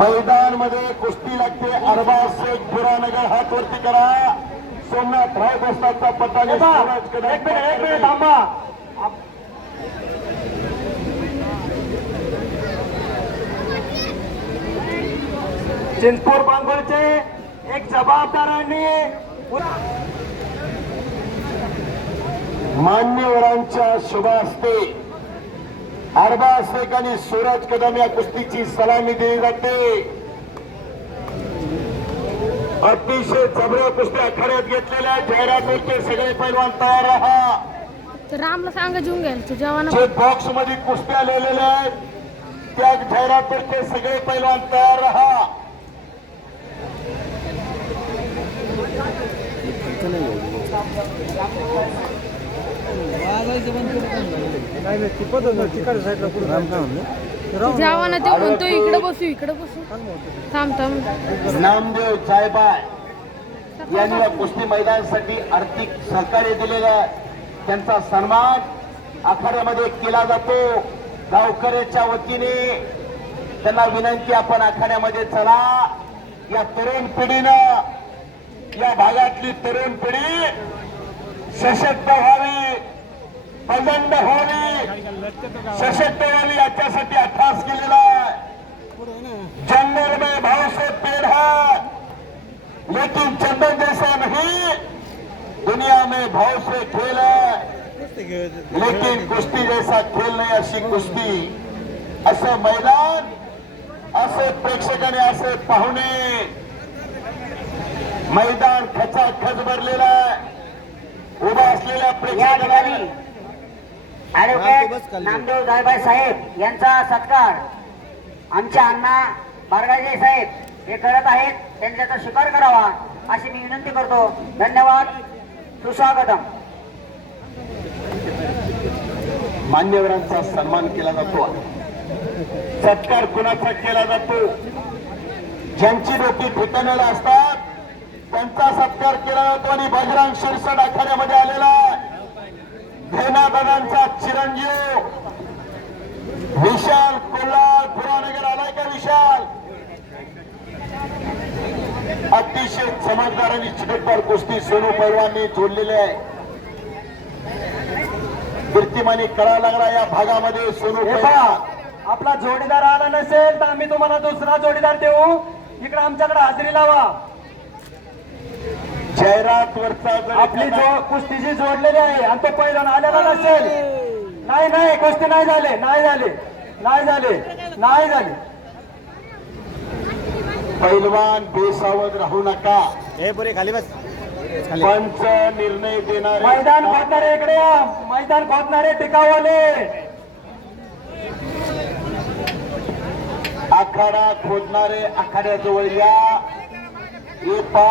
मैदानमध्ये कुस्ती लागते. अरबाज शेख पुरानगर हात वरती करा. सोमनाथ राय बसताचा पट्टा एक मिनिट एक मिनिट थांबा. चिंचपूर बांगोलचे एक जबाबदारांनी मान्यवरांच्या शुभ हस्ते अरबाज शेख आणि सूरज कदम या कुस्तीची सलामी दिली जाते. अतिशय जबऱ्या कुस्त्या आखाड्यात घेतलेल्या जाहिरातीचे सगळे पैलवान तयार राहा रामला सांगा जेवण जे बॉक्समध्ये कुस्त्या लिहिलेल्या आहेत त्या जाहिरातीचे सगळे पैलवान तयार राहा जेवण ते म्हणतो इकडे बसू इकडे बसू. थांब थांब नामदेव जायबाय यांनी या कुस्ती मैदानासाठी आर्थिक सहकार्य दिलेलं आहे. त्यांचा सन्मान आखाड्यामध्ये केला जातो. गावकऱ्याच्या वतीने त्यांना विनंती आपण आखाड्यामध्ये चला. या तरुण पिढीनं या भागातली तरुण पिढी सशक्त व्हावी. प्रचंड व्हावी सशक्त व्हावी याच्यासाठी अभ्यास केलेला आहे. जंगल में भाव से पेड़ है लेकिन चंदन जैसा नहीं दुनिया में भाव से खेल है लेकिन कुस्ती जैसा खेल नाही अशी कुस्ती असं मैदान असे प्रेक्षकाने असे पाहुणे. मैदान खचाखच भरलेला आहे. उभा असलेल्या प्रेक्षकांनी नामदेव जायबाई साहेब यांचा सत्कार. आमच्या अण्णा बारगाजे साहेब हे करत आहेत. त्यांच्याचा स्वीकार करावा अशी मी विनंती करतो. धन्यवाद. सुस्वागतम. मान्यवरांचा सन्मान केला जातो. सत्कार कुणाचा केला जातो? ज्यांची डोकी ठिकाणाला असतात त्यांचा सत्कार केला जातो आणि बजरंग शिरसट आखाड्यामध्ये आलेला आहे. धेनादादांचा चिरंजीव. विशाल कोल्हाळ पुरानगर आलाय का विशाल? अतिशय चमकदार आणि चिकटदार कुस्ती सोनू पैलवानी जोडलेले आहे. कीर्तिमानी कळा लागला या भागामध्ये सोनू पैलवान आपला जोडीदार आला नसेल तर आम्ही तुम्हाला दुसरा जोडीदार देऊ. इकडे आमच्याकडे हाजरी लावा. जाहिरात वरचा आपली जो कुस्ती जी जोडलेली आहे. आणि तो पहिला आलेला नसेल. नाही नाही कुस्ती नाही झाले. नाही झाले. नाही झाले. नाही झाले. पैलवान बेसावध राहू नका. हे पुरे खाली बस. पंच निर्णय देणारे मैदान खोदणारे इकडे या. मैदान खोदणारे टिकावले. आखाडा खोदणारे आखाड्याजवळ या. हे पा.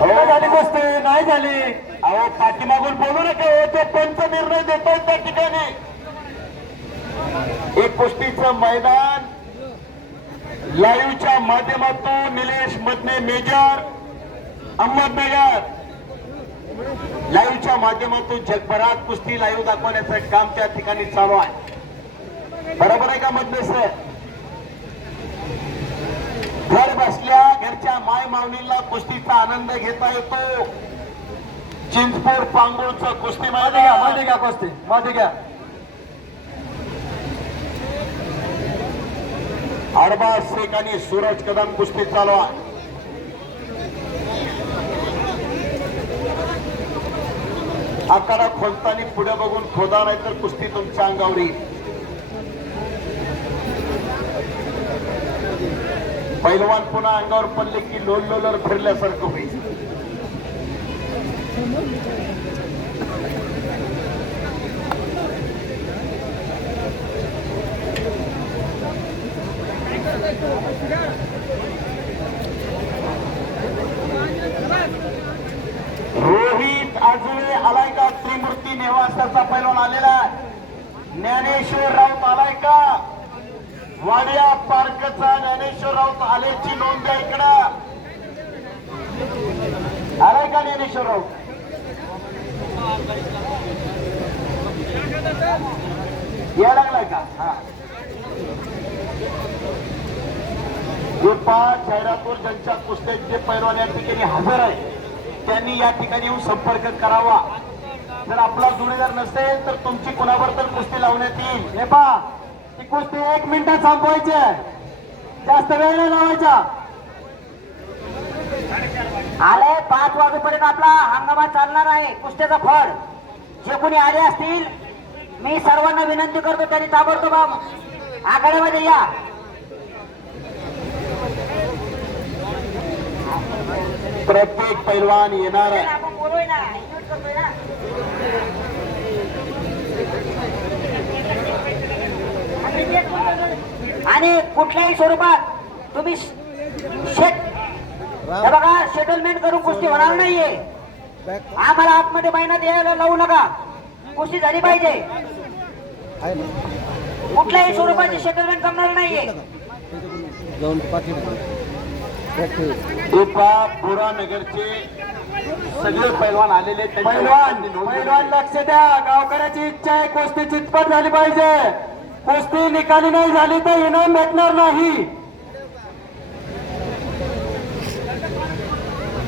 झाली गोष्ट नाही झाली. अहो पाठीमागून बोलू नका हो तो पंच निर्णय देतोय त्या ठिकाणी. एक कुस्तीचं मैदान. लाईव्हच्या माध्यमातून निलेश मधने मेजर अहमदनगर लाईव्हच्या माध्यमातून जगभरात कुस्ती लाईव्ह दाखवण्याचं काम त्या ठिकाणी चालू आहे. बरोबर आहे का मधने सर? घर बसल्या घरच्या माय माऊलीला कुस्तीचा आनंद घेता येतो. चिंचपूर पांगुळचं कुस्ती मध्ये घ्या मध्ये घ्या कुस्ती मध्ये घ्या. अरबाज शेख आणि सूरज कदम कुस्ती चालू आहे. आकारा खोदताना पुढे बघून खोदा नाही तर कुस्ती तुमच्या अंगावर येईल पैलवान पुन्हा अंगावर पडले की लोल लोलर फिरल्यासारखं होईल. रोहित आजुळे आलाय का त्रिमूर्ती नेवासाचा पैलवान आलेला आहे. ज्ञानेश्वर राऊत आलाय का वाडिया पार्कचा ज्ञानेश्वर राऊत आल्याची नोंद द्या इकडं. आलाय का ज्ञानेश्वर राऊत या लागलाय का? हा. जे पाच जाहिरातवर ज्यांच्या कुस्त्यांचे पैलवान या ठिकाणी हजर आहे त्यांनी या ठिकाणी येऊन संपर्क करावा. जर आपला जोडीदार नसेल तर तुमची कुणावर तर कुस्ती लावण्यात येईल. हे पा कुस्ती एक मिनिटात संपवायची आहे जास्त वेळ नाही लावायचा. आले पाच वाजेपर्यंत आपला हंगामा चालणार आहे. कुस्त्याचा फळ जे कोणी आले असतील मी सर्वांना विनंती करतो त्यांनी ताबडतोब आघाडीमध्ये या. प्रत्येक पैलवान येणार आहे आपण बोलूय ना इन्व्हाइट करतोय ना आणि कुठल्याही स्वरूपात तुम्ही शेट हे बघा सेटलमेंट करून कुस्ती होणार नाहीये. आम्हाला आतमध्ये महिन्यात यायला लावू नका. कुस्ती झाली पाहिजे. कुठल्याही स्वरूपाची सेटलमेंट करणार नाहीये. दीपा पुरा नगरचे सगळे पैलवान आलेले पैलवान पैलवान लक्ष द्या. गावकऱ्याची इच्छा आहे. कुस्ती चितपट झाली पाहिजे. कुस्ती निकाली नाही झाली तर इनाम भेटणार नाही.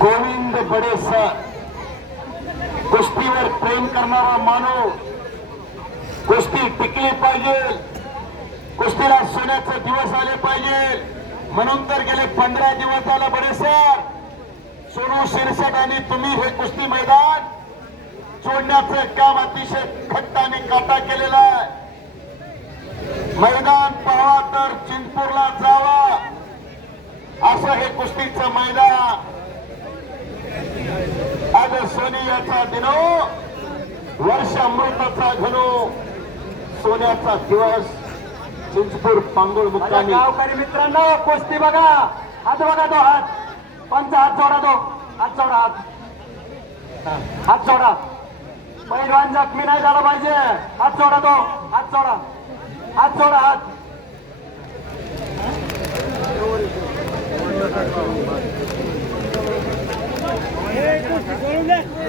गोविंद बडे सर कुस्तीवर प्रेम करणारा मानव कुस्ती टिकली पाहिजे. कुस्तीला सोन्याचे दिवस आले पाहिजे. म्हणून तर गेले पंधरा दिवस झाला बडे सर सोनू शिरसट आणि तुम्ही हे कुस्ती मैदान सोडण्याचं काम अतिशय खट्ट आणि काटा केलेलं आहे. मैदान पाहावा तर चिंतपूरला जावा. असं हे कुस्तीचं मैदान. आज सोनियाचा दिनो वर्ष अमृताचा घनो. सोन्याचा दिवस चिंचपूर पांगोळ मुक्कामी. गावकरी मित्रांनो कुस्ती बघा. हात बघा तो हात. पंच हात जोडा तो? हात जोडा हात. हात जोडा. पैलवान जखमी नाही झाला पाहिजे. हात जोडा तो. हात जोडा. हात जोडा हात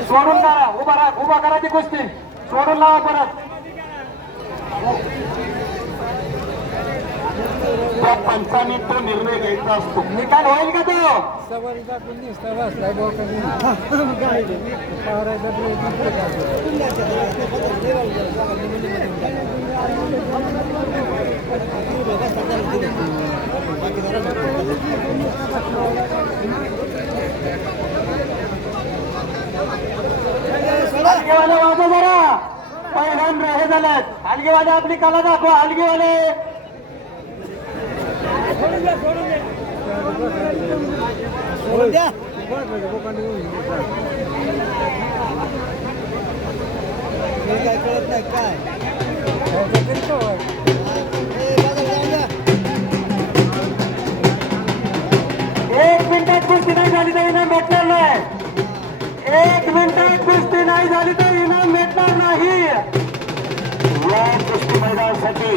सोडून करा उभा राहा उभा करा ती कुस्ती सोडून लावा परत त्या पंचाने तो निर्णय घ्यायचा असतो. निकाल होईल का तो? हलगेवाले वाजव जरा. पहिल्यान हे झालेत. हलगेवाले आपली कला दाखवा. हलगेवाले. काय कळत एक मिनिटात कुस्ती नाही झाली तर इनाम भेटणार नाही. एक मिनिटात कुस्ती नाही झाली तर इनाम भेटणार नाही. या कुस्ती मैदानासाठी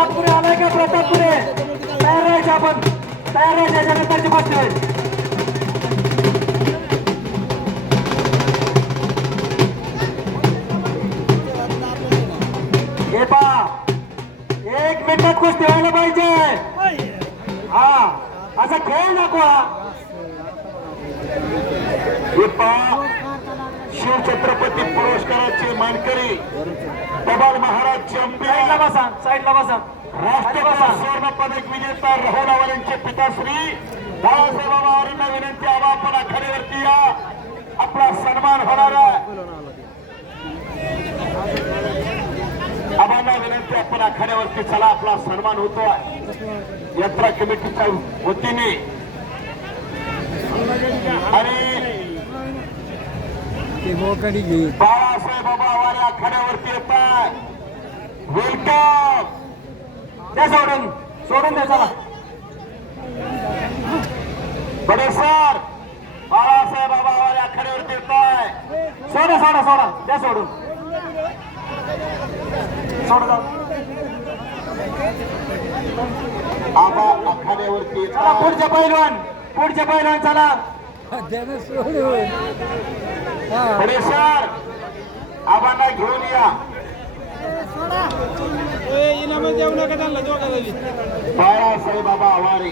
प्रतापपुरे आलाय का प्रतापपुरे. तयार राहायचं आपण. तयार राहायचं याच्यानंतरची गोष्ट. आहे हे पहा. एक मिनिटात कुस्ती व्हायला पाहिजे. हा. असा खेळ नको हा शिवछत्रपती पुरस्काराचे मानकरी प्रबाल महाराज साईडला बसा साईडला बसा. राष्ट्रपती सुवर्ण पदक विजेता राहुल आवारांचे पिताश्री. बाळासाहेब आवारांना विनंती हवा आपण आखाड्यावरती या. आपला सन्मान होणार आहे. आम्हाला विनंती आपण आखाड्यावरती चला आपला सन्मान होतोय. यात्रा कमिटीच्या वतीने. आणि बाळासाहेब बाबा आवारे आखाड्यावरती येत आहे वेलकम त्या सोडून सोडून द्या चला. बडे सर बाळासाहेब बाबा आवारे आखाड्यावरती येतोय. सोडा सोडा सोडा. द्या सोडून. सोडा आबा आखाड्यावरती चला येतोय पुढचे पैलवान पुढचे पैलवान चला. त्यानं सोडून हा बडे सर आबांना घेऊन या बाळासाहेब बाबा आवारे